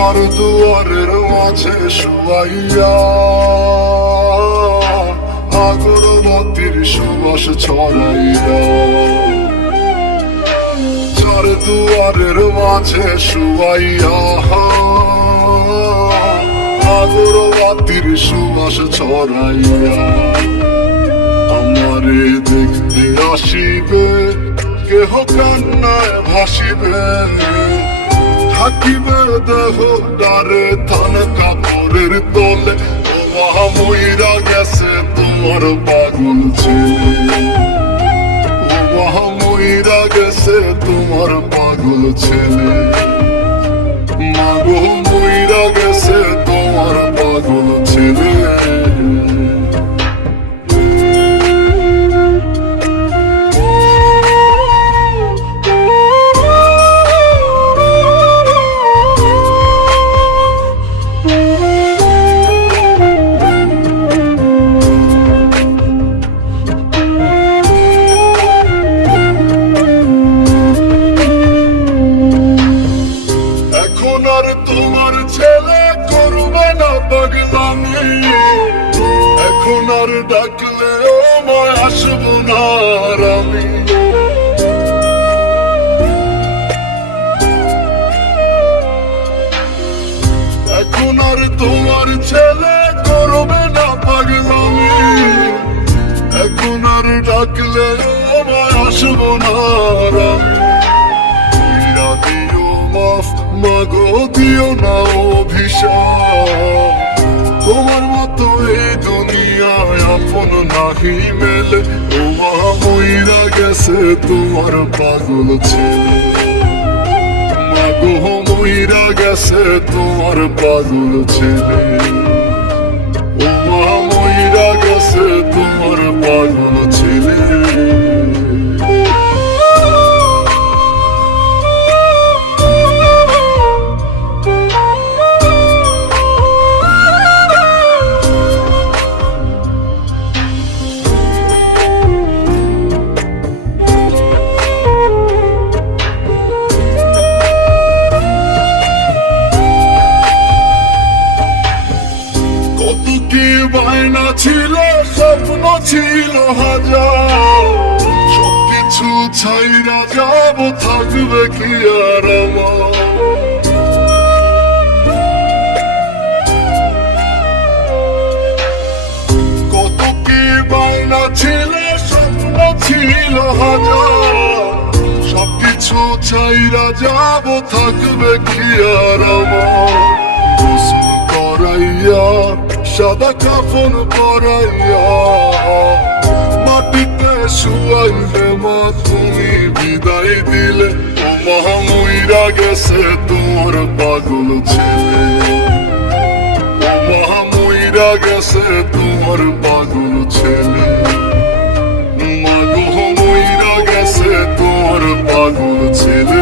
আমার দুয়ারের মাঝে শুয়াইয়া আগরবাতির সুবাস ছড়াইয়া। চার দুয়ারের মাঝে শুয়াইয়া আগরবাতির সুবাস ছড়াইয়া। আমারে দেখতে আসিবে, কেহ কান্নায় ভাসিবে, থাকিবে দেহ ডারে থান কাপড়ের তলে। মহাময়রা গেছে তোমার পাগল ছেলে। মহাময়রা গেছে তোমার পাগল ছেলে। মাগো তোমার ছেলে করবে না পাগলামি এখন আর ডাকলে ও মায় আসব না আমি। এখন আর তোমার ছেলে করবে না পাগলামি এখন আর ডাকলে ও মায় আসব না আমি। মাগো দিও না অভিশাপ? তোমার মতো এই দুনিয়ায় আপন নাহি মেলে। ও মইরা গেছে তোমার পাগল ছেলে। মাগো মইরা গেছে তোমার পাগল ছেলে। ও মইরা গেছে তোমার পাগল ছিল, স্বপ্ন ছিল হাজার। সবকিছু ছাইরা যাব, থাকবে কি আর আমার? ছিল হাজার। সবকিছু ছাইরা যাব, থাকবে কি আর আমার? সাদা কাফন পরাইয়া মাটিতে শুয়াইলে মা তুমি বিদায় দিলে ও মহামুইরা গেছে তোর পাগল ছেলে ও মহামুইরা গেছে তোর পাগল ছেলে মাগো মইরা গেছে তোর পাগল ছেলে